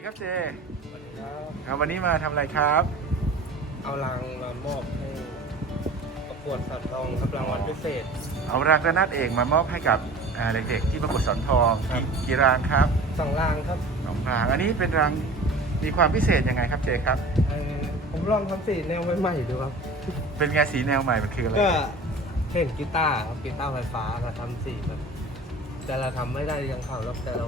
ดีครับเจสวัสดีครับครับวันนี้มาทำอะไรครับ เอารางมามอบให้ประกวดสัตว์ทองครับรางวัลพิเศษ เอารางระนาดเอกมามอบให้กับอ่าเด็กๆที่ประกวดสอนทองครับ กี่กี่รางครับสองรางครับสองราง อันนี้เป็นรางมีความพิเศษยังไงครับเจครับ เอ่อผมลองทำสีแนวใหม่ๆดูครับ เป็นไงสีแนวใหม่มันคืออะไรก็เห็นกีตาร์ครับกีตาร์ไฟฟ้าก็ทำสีแบบแต่เราทำไม่ได้อยังเขาหรอกแต่เรา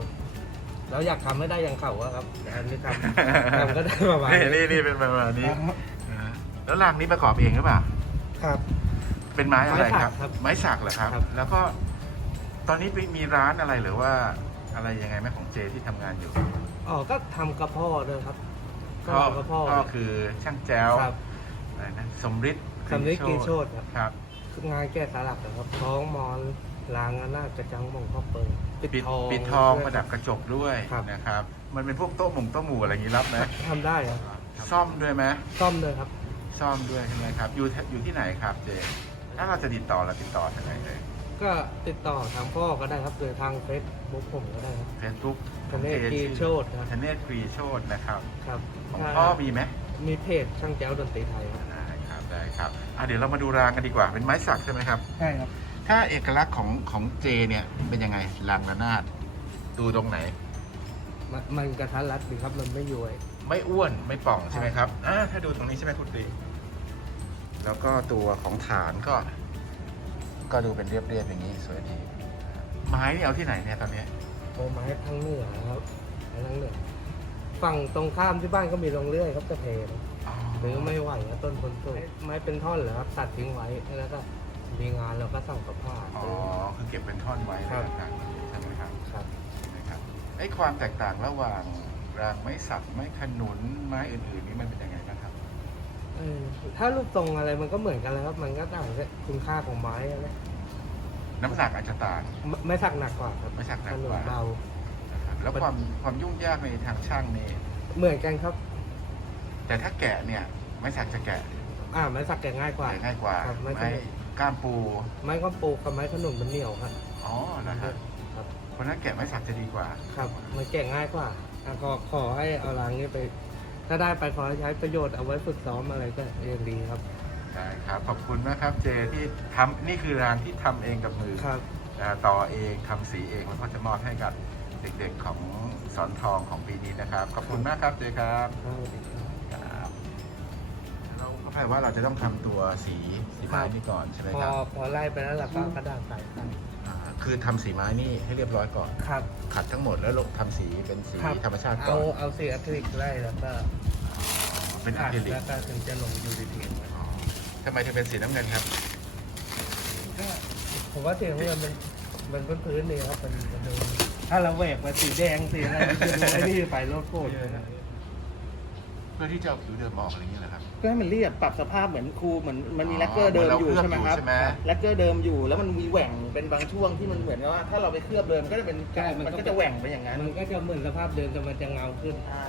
เราอยากทำไม่ได้อยังเขาอะครับแต่อันนี้ทำทำก็ได้ประมาณนี่นี่นี่เป็นประมาณนี้อ่าแล้วรางนี้ประกอบเองหรือเปล่า ครับ เป็นไม้อะไรครับไม้สักครับ ไม้สักเหรอครับ ครับ แล้วก็ตอนนี้มีร้านอะไรหรือว่าอะไรยังไงไหมของเจที่ทำงานอยู่อ๋อก็ทำกระเพาะด้วยครับ ก็พ่อทำกระเพาะพ่อคือช่างแจ้วครับอะไรนะสมฤทธิ์สำลิดกรีโชดครับ ครับ งานแก้สลักนะครับท้องมอน ลางอนาจกระจังมงพ่อเปิงปิดปิดทองประดับกระจกด้วยครับ นะครับ มันเป็นพวกโต๊ะหมุงโต๊ะหมู่อะไรอย่างนี้รับไหมทำได้ครับซ่อมด้วยไหมซ่อมเลยครับ ซ่อมด้วยใช่ไหมครับ อยู่ที่อยู่ที่ไหนครับเจ ถ้าเราจะติดต่อเราติดต่อทางไหนเลยก็ติดต่อทางพ่อก็ได้ครับหรือทางเฟซบุ๊กผมก็ได้ครับเฟซบุ๊กธเนศกรีโชตครับธเนศกรีโชตนะครับ ครับของถ้าพ่อมีไหมมีเพจช่างแจ้วดนตรีไทยครับได้ครับได้ครับอะเดี๋ยวเรามาดูรางกันดีกว่าเป็นไม้สักใช่ไหมครับ ใช่ครับ ถ้าเอกลักษณ์ของของเจเนี่ยเป็นยังไงรางระนาดดูตรงไหน มันมันกระทัดรัดดีครับมันไม่ย้วยไม่อ้วนไม่ป่องใช่ไหมครับอ่าถ้าดูตรงนี้ใช่ไหมคุณตีแล้วก็ตัวของฐานก็ ก็ดูเป็นเรียบๆอย่างนี้สวยดี ไม้นี่เอาที่ไหนเนี่ยตอนนี้โอ้ไม้ทางเหนือครับไม้ทางเหนือฝั่งตรงข้ามที่บ้านก็มีโรงเลื่อยครับกระเพนอ๋อหรือไม่ไหวครับต้นคนสูงไม้เป็นท่อนเหรอครับตัดทิ้งไว้แล้วก็ มีงานเราก็สั่งกับผ้าอ๋อคือเก็บเป็นท่อนไว้ครับแล้วกันใช่ไหมครับครับนะครับไอ้ความแตกต่างระหว่างรางไม้สักไม้ขนุนไม้อื่นๆนี่มันเป็นยังไงบ้างครับเออถ้ารูปทรงอะไรมันก็เหมือนกันเลยครับ มันก็ต่างแค่คุณค่าของไม้อะไรน้ำหนักอาจจะต่างไม่ไม่สักหนักกว่าครับไม่สักหนักถนกว่านเบานะครับแล้วความความยุ่งยากในทางช่างนี่เหมือนกันครับ แต่ถ้าแกะเนี่ยไม้สักจะแกะอ่าไม้สักแกะง่ายกว่าแกะง่ายกว่าครับไม้ขนุนไม้ ก้ามปู ไม้ก็ปลูกกับไม้ขนุนมันเหนียวครับ อ๋อนะครับครับ เพราะฉะนั้นแกะไม้สักจะดีกว่า ครับ มันแกะง่ายกว่าอะขอขอให้เอารางนี้ไป ถ้าได้ไปขอให้ใช้ประโยชน์เอาไว้ฝึกซ้อมอะไรก็ยังดีครับ ได้ครับ ขอบคุณมากครับเจที่ทำนี่คือรางที่ทำเองกับมือครับ อ่าต่อเองทำสีเองแล้วก็จะมอบให้กับเด็กๆของสอนทองของปีนี้นะครับ ขอบคุณมากครับเจครับ ครับเราก็ แปลว่าเราจะต้องทำตัวสีสีไม้นี่ก่อนใช่ไหมพอครับพอไล่ไปแล้วเราก็กระดาษใส่ครับอ่าคือทำสีไม้นี่ให้เรียบร้อยก่อน ครับ ขัดทั้งหมดแล้วลงทำสีเป็นสีครับ ธรรมชาติก่เอาอนเอาสีอะคริลิกไล่แล้วก็เป็นอะขัดคริลิกแล้วก็ถึงจะลงยูดีทีอ๋อทำไมถึงเป็นสีน้ำเงินครับ ก็ผมว่าสีน้ำเงินมันมันพื้นพื้นๆดีครับมันมันดูถ้าเราแหวกมาสีแดงสีอะไรมันจะดูไอ้นี่ไปโลดโกรธเลยนะเพื่อที่จะเอาผิวเดิมออกอะไรอย่างเงี้ยเหรอครับก็ให้มันเรียบปรับสภาพเหมือนครูเหมือนมันมีอ๋อแลกเกอร์เดิมอยู่เหมือนเราใช่ไหมครับเคลือบอยู่ใช่ไหม แลกเกอร์เดิมอยู่แล้วมันมีแหว่งเป็นบางช่วงที่มันเหมือนกับว่าถ้าเราไปเคลือบเลยมันก็จะเป็นใช่มันก็ มันก็จะแหว่งไปอย่างนั้น มันก็จะเหมือนสภาพเดิมแต่มันจะเงาขึ้นอ่า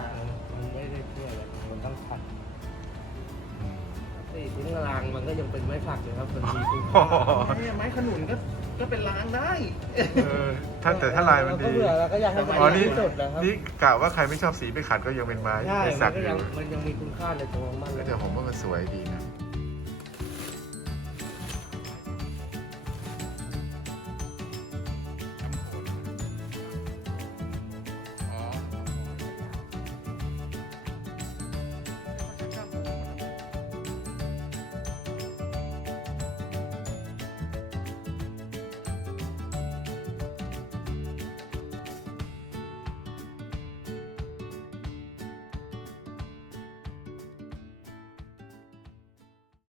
มันไม่ได้ช่วยอะไรมันต้องขัดอืมสีทิ้งรางมันก็ยังเป็นไม้สักอยู่ครับมันมีคุณโอ้ค่าโหไม้ขนุนก็ ก็เป็นล้างได้ เออถ้าแต่ถ้าลายมันเรก็ดีเบื่อเราก็อยากให้มันอ๋อดีนี่ที่สุดนะครับนี่กะว่าใครไม่ชอบสีไปขัดก็ยังเป็นไม้ใช่ไปมัสันกก็อยังยู่มันยังมีคุณค่าในตัวของมันเลยแต่ผมว่ามันสวยดีนะ